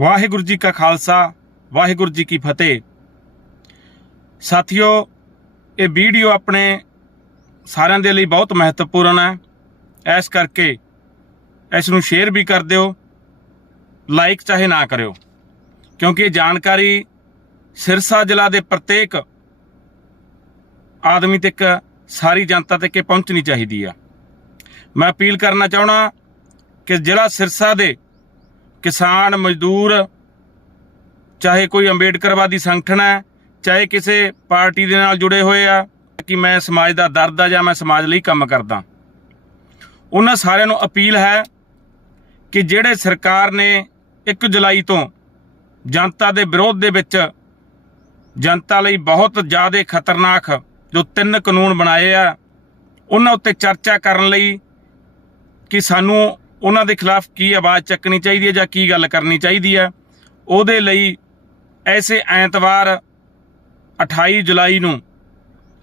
ਵਾਹਿਗੁਰੂ ਜੀ ਕਾ ਖਾਲਸਾ, ਵਾਹਿਗੁਰੂ ਜੀ ਕੀ ਫਤਿਹ। ਸਾਥੀਓ, ਇਹ ਵੀਡੀਓ ਆਪਣੇ ਸਾਰਿਆਂ ਦੇ ਲਈ ਬਹੁਤ ਮਹੱਤਵਪੂਰਨ ਹੈ। ਇਸ ਕਰਕੇ ਇਸ ਨੂੰ ਸ਼ੇਅਰ ਵੀ ਕਰ ਦਿਓ ਲਾਈਕ ਚਾਹੇ ਨਾ ਕਰਿਓ। ਕਿਉਂਕਿ ਇਹ ਜਾਣਕਾਰੀ ਸਿਰਸਾ ਜ਼ਿਲ੍ਹਾ ਦੇ ਪ੍ਰਤੇਕ ਆਦਮੀ ਤੱਕ, ਸਾਰੀ ਜਨਤਾ ਤੱਕ ਇਹ ਪਹੁੰਚਣੀ ਚਾਹੀਦੀ ਆ। ਮੈਂ ਅਪੀਲ ਕਰਨਾ ਚਾਹਣਾ ਕਿ ਜ਼ਿਲ੍ਹਾ ਸਿਰਸਾ ਦੇ ਕਿਸਾਨ, ਮਜ਼ਦੂਰ, ਚਾਹੇ ਕੋਈ ਅੰਬੇਡਕਰਵਾਦੀ ਸੰਗਠਨ ਹੈ, ਚਾਹੇ ਕਿਸੇ ਪਾਰਟੀ ਦੇ ਨਾਲ ਜੁੜੇ ਹੋਏ ਆ, ਕਿ ਮੈਂ ਸਮਾਜ ਦਾ ਦਰਦ ਆ ਜਾਂ ਮੈਂ ਸਮਾਜ ਲਈ ਕੰਮ ਕਰਦਾ। ਉਹਨਾਂ ਸਾਰਿਆਂ ਨੂੰ ਅਪੀਲ ਹੈ ਕਿ ਜਿਹੜੇ ਸਰਕਾਰ ਨੇ 1 ਜੁਲਾਈ ਤੋਂ ਜਨਤਾ ਦੇ ਵਿਰੋਧ ਦੇ ਵਿੱਚ ਜਨਤਾ ਲਈ ਬਹੁਤ ਜ਼ਿਆਦਾ ਖਤਰਨਾਕ ਜੋ ਤਿੰਨ ਕਾਨੂੰਨ ਬਣਾਏ ਆ, ਉਹਨਾਂ ਉੱਤੇ ਚਰਚਾ ਕਰਨ ਲਈ ਕਿ ਸਾਨੂੰ ਉਹਨਾਂ ਦੇ ਖਿਲਾਫ ਕੀ ਆਵਾਜ਼ ਚੱਕਣੀ ਚਾਹੀਦੀ ਹੈ ਜਾਂ ਕੀ ਗੱਲ ਕਰਨੀ ਚਾਹੀਦੀ ਹੈ? ਉਹਦੇ ਲਈ ਐਸੇ ਐਤਵਾਰ 28 ਜੁਲਾਈ ਨੂੰ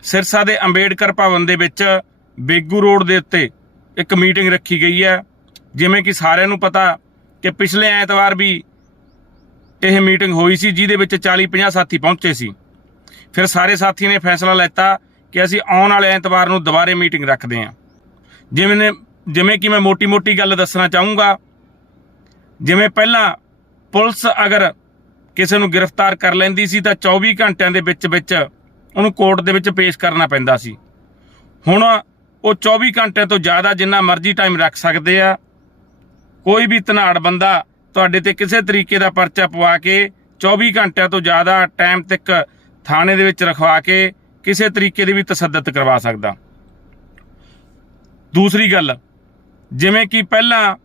ਸਿਰਸਾ ਦੇ ਅੰਬੇਡਕਰ ਭਵਨ ਦੇ ਵਿੱਚ ਬੇਗੂ ਰੋਡ ਦੇ ਉੱਤੇ ਇੱਕ ਮੀਟਿੰਗ ਰੱਖੀ ਗਈ ਹੈ। ਜਿਵੇਂ ਕਿ ਸਾਰਿਆਂ ਨੂੰ ਪਤਾ ਕਿ ਪਿਛਲੇ ਐਤਵਾਰ ਵੀ ਇਹ ਮੀਟਿੰਗ ਹੋਈ ਸੀ, ਜਿਹਦੇ ਵਿੱਚ 40 50 ਸਾਥੀ ਪਹੁੰਚੇ ਸੀ। ਫਿਰ ਸਾਰੇ ਸਾਥੀਆਂ ਨੇ ਫੈਸਲਾ ਲੈਤਾ ਕਿ ਅਸੀਂ ਆਉਣ ਵਾਲੇ ਐਤਵਾਰ ਨੂੰ ਦੁਬਾਰੇ ਮੀਟਿੰਗ ਰੱਖਦੇ ਹਾਂ। ਜਿਵੇਂ ਨੇ ਜਿਵੇਂ ਕਿ ਮੈਂ ਮੋਟੀ-ਮੋਟੀ ਗੱਲ ਦੱਸਣਾ ਚਾਹੂੰਗਾ। ਜਿਵੇਂ ਪਹਿਲਾਂ ਪੁਲਿਸ ਅਗਰ ਕਿਸੇ ਨੂੰ ਗ੍ਰਿਫਤਾਰ ਕਰ ਲੈਂਦੀ ਸੀ ਤਾਂ 24 ਘੰਟਿਆਂ ਦੇ ਵਿੱਚ ਵਿੱਚ ਉਹਨੂੰ ਕੋਰਟ ਦੇ ਵਿੱਚ ਪੇਸ਼ ਕਰਨਾ ਪੈਂਦਾ ਸੀ। ਹੁਣ ਉਹ 24 ਘੰਟਿਆਂ ਤੋਂ ਜ਼ਿਆਦਾ ਜਿੰਨਾ ਮਰਜ਼ੀ ਟਾਈਮ ਰੱਖ ਸਕਦੇ ਆ। ਕੋਈ ਵੀ ਧਨਾੜ ਬੰਦਾ ਤੁਹਾਡੇ ਤੇ ਕਿਸੇ ਤਰੀਕੇ ਦਾ ਪਰਚਾ ਪਵਾ ਕੇ 24 ਘੰਟਿਆਂ ਤੋਂ ਜ਼ਿਆਦਾ ਟਾਈਮ ਤੱਕ ਥਾਣੇ ਦੇ ਵਿੱਚ ਰਖਵਾ ਕੇ ਕਿਸੇ ਤਰੀਕੇ ਦੀ ਵੀ ਤਸੱਦਦ ਕਰਵਾ ਸਕਦਾ। ਦੂਸਰੀ ਗੱਲ ਜਿਵੇਂ ਕਿ ਪਹਿਲਾਂ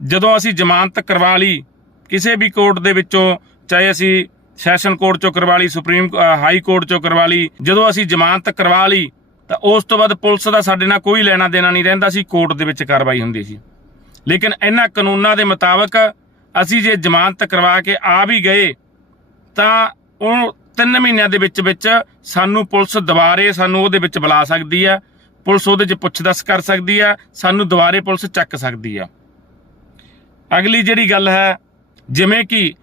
ਜਦੋਂ ਅਸੀਂ ਜ਼ਮਾਨਤ ਕਰਵਾ ਲਈ, ਕਿਸੇ ਵੀ ਕੋਰਟ ਦੇ ਵਿੱਚੋਂ, ਚਾਹੇ ਅਸੀਂ ਸੈਸ਼ਨ ਕੋਰਟ ਚੋਂ ਕਰਵਾ ਲਈ, ਸੁਪਰੀਮ ਹਾਈ ਕੋਰਟ ਚੋਂ ਕਰਵਾ ਲਈ, ਜਦੋਂ ਅਸੀਂ ਜ਼ਮਾਨਤ ਕਰਵਾ ਲਈ, ਤਾਂ ਉਸ ਤੋਂ ਬਾਅਦ ਪੁਲਿਸ ਦਾ ਸਾਡੇ ਨਾਲ ਕੋਈ ਲੈਣਾ ਦੇਣਾ ਨਹੀਂ ਰਹਿੰਦਾ ਸੀ, ਕੋਰਟ ਦੇ ਵਿੱਚ ਕਾਰਵਾਈ ਹੁੰਦੀ ਸੀ। ਲੇਕਿਨ ਇਹਨਾਂ ਕਾਨੂੰਨਾਂ ਦੇ ਮੁਤਾਬਕ ਅਸੀਂ ਜੇ ਜ਼ਮਾਨਤ ਕਰਵਾ ਕੇ ਆ ਵੀ ਗਏ, ਤਾਂ ਉਹ 3 ਮਹੀਨਿਆਂ ਦੇ ਵਿੱਚ ਵਿੱਚ ਸਾਨੂੰ ਪੁਲਿਸ ਦੁਬਾਰੇ ਸਾਨੂੰ ਉਹਦੇ ਵਿੱਚ ਬੁਲਾ ਸਕਦੀ ਆ ਪੁਲਿਸ ਉਹਦੇ 'ਚ ਪੁੱਛਦਛ ਕਰ ਸਕਦੀ ਆ, ਸਾਨੂੰ ਦੁਬਾਰੇ ਪੁਲਿਸ ਚੱਕ ਸਕਦੀ ਆ। ਅਗਲੀ ਜਿਹੜੀ ਗੱਲ ਹੈ, ਜਿਵੇਂ ਕਿ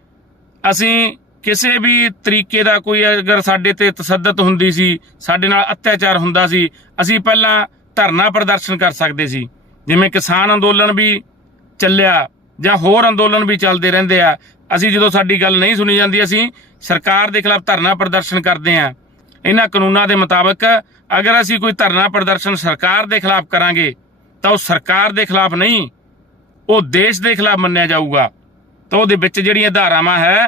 ਅਸੀਂ ਕਿਸੇ ਵੀ ਤਰੀਕੇ ਦਾ ਕੋਈ ਅਗਰ ਸਾਡੇ ਤੇ ਤਸੱਦਤ ਹੁੰਦੀ ਸੀ, ਸਾਡੇ ਨਾਲ ਅਤਿਆਚਾਰ ਹੁੰਦਾ ਸੀ, ਅਸੀਂ ਪਹਿਲਾਂ ਧਰਨਾ ਪ੍ਰਦਰਸ਼ਨ ਕਰ ਸਕਦੇ ਸੀ। ਜਿਵੇਂ ਕਿਸਾਨ ਅੰਦੋਲਨ ਵੀ ਚੱਲਿਆ, ਜਾਂ ਹੋਰ ਅੰਦੋਲਨ ਵੀ ਚੱਲਦੇ ਰਹਿੰਦੇ ਆ, ਅਸੀਂ ਜਦੋਂ ਸਾਡੀ ਗੱਲ ਨਹੀਂ ਸੁਣੀ ਜਾਂਦੀ, ਅਸੀਂ ਸਰਕਾਰ ਦੇ ਖਿਲਾਫ ਧਰਨਾ ਪ੍ਰਦਰਸ਼ਨ ਕਰਦੇ ਆ। ਇਹਨਾਂ ਕਾਨੂੰਨਾਂ ਦੇ ਮੁਤਾਬਕ ਅਗਰ ਅਸੀਂ ਕੋਈ ਧਰਨਾ ਪ੍ਰਦਰਸ਼ਨ ਸਰਕਾਰ ਦੇ ਖਿਲਾਫ ਕਰਾਂਗੇ, ਤਾਂ ਉਹ ਸਰਕਾਰ ਦੇ ਖਿਲਾਫ ਨਹੀਂ, ਉਹ ਦੇਸ਼ ਦੇ ਖਿਲਾਫ ਮੰਨਿਆ ਜਾਊਗਾ। ਤਾਂ ਉਹਦੇ ਵਿੱਚ ਜਿਹੜੀਆਂ ਧਾਰਾਵਾਂ ਹੈ,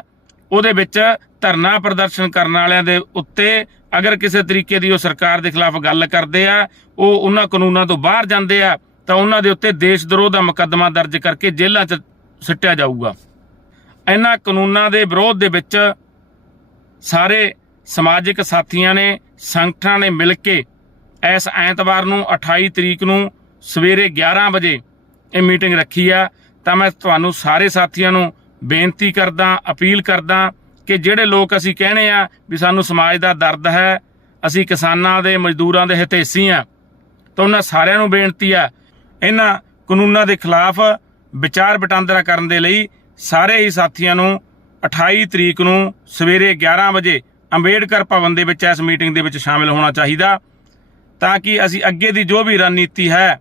ਉਹਦੇ ਵਿੱਚ ਧਰਨਾ ਪ੍ਰਦਰਸ਼ਨ ਕਰਨ ਵਾਲਿਆਂ ਦੇ ਉੱਤੇ ਅਗਰ ਕਿਸੇ ਤਰੀਕੇ ਦੀ ਉਹ ਸਰਕਾਰ ਦੇ ਖਿਲਾਫ ਗੱਲ ਕਰਦੇ ਆ, ਉਹ ਉਹਨਾਂ ਕਾਨੂੰਨਾਂ ਤੋਂ ਬਾਹਰ ਜਾਂਦੇ ਆ, ਤਾਂ ਉਹਨਾਂ ਦੇ ਉੱਤੇ ਦੇਸ਼ ਦਰੋਹ ਦਾ ਮੁਕੱਦਮਾ ਦਰਜ ਕਰਕੇ ਜੇਲ੍ਹਾਂ 'ਚ ਸਿੱਟਿਆ ਜਾਊਗਾ। ਇਹਨਾਂ ਕਾਨੂੰਨਾਂ ਦੇ ਵਿਰੋਧ ਦੇ ਵਿੱਚ ਸਾਰੇ ਸਮਾਜਿਕ ਸਾਥੀਆਂ ਨੇ, ਸੰਗਠਨਾਂ ਨੇ ਮਿਲ ਕੇ ਇਸ ਐਤਵਾਰ ਨੂੰ 28 ਤਰੀਕ ਨੂੰ ਸਵੇਰੇ 11 ਵਜੇ ਇਹ ਮੀਟਿੰਗ ਰੱਖੀ ਆ। ਤਾਂ ਮੈਂ ਤੁਹਾਨੂੰ ਸਾਰੇ ਸਾਥੀਆਂ ਨੂੰ ਬੇਨਤੀ ਕਰਦਾ, ਅਪੀਲ ਕਰਦਾ ਕਿ ਜਿਹੜੇ ਲੋਕ ਅਸੀਂ ਕਹਿੰਦੇ ਆ ਵੀ ਸਾਨੂੰ ਸਮਾਜ ਦਾ ਦਰਦ ਹੈ, ਅਸੀਂ ਕਿਸਾਨਾਂ ਦੇ, ਮਜ਼ਦੂਰਾਂ ਦੇ ਹਿਤੈਸ਼ੀ ਆ, ਤਾਂ ਉਹਨਾਂ ਸਾਰਿਆਂ ਨੂੰ ਬੇਨਤੀ ਆ, ਇਹਨਾਂ ਕਾਨੂੰਨਾਂ ਦੇ ਖਿਲਾਫ ਵਿਚਾਰ ਵਟਾਂਦਰਾ ਕਰਨ ਦੇ ਲਈ ਸਾਰੇ ਹੀ ਸਾਥੀਆਂ ਨੂੰ 28 ਤਰੀਕ ਨੂੰ ਸਵੇਰੇ 11 ਵਜੇ ਅੰਬੇਡਕਰ ਭਵਨ ਦੇ ਵਿੱਚ ਇਸ ਮੀਟਿੰਗ ਦੇ ਵਿੱਚ ਸ਼ਾਮਿਲ ਹੋਣਾ ਚਾਹੀਦਾ ਤਾਂ ਕਿ ਅਸੀਂ ਅੱਗੇ ਦੀ ਜੋ ਵੀ ਰਣਨੀਤੀ ਹੈ,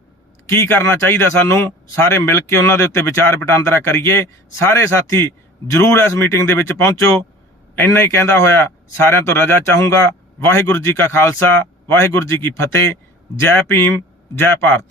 ਕੀ ਕਰਨਾ ਚਾਹੀਦਾ ਸਾਨੂੰ, ਸਾਰੇ ਮਿਲ ਕੇ ਉਹਨਾਂ ਦੇ ਉੱਤੇ ਵਿਚਾਰ ਵਟਾਂਦਰਾ ਕਰੀਏ। ਸਾਰੇ ਸਾਥੀ ਜਰੂਰ ਇਸ ਮੀਟਿੰਗ ਦੇ ਵਿੱਚ ਪਹੁੰਚੋ। ਇੰਨਾ ਹੀ ਕਹਿੰਦਾ ਹੋਇਆ, ਸਾਰਿਆਂ ਤੋਂ ਰਜਾ ਚਾਹੂੰਗਾ। ਵਾਹਿਗੁਰੂ ਜੀ ਕਾ ਖਾਲਸਾ, ਵਾਹਿਗੁਰੂ ਜੀ ਕੀ ਫਤਿਹ। ਜੈ ਭੀਮ, ਜੈ ਭਾਰਤ।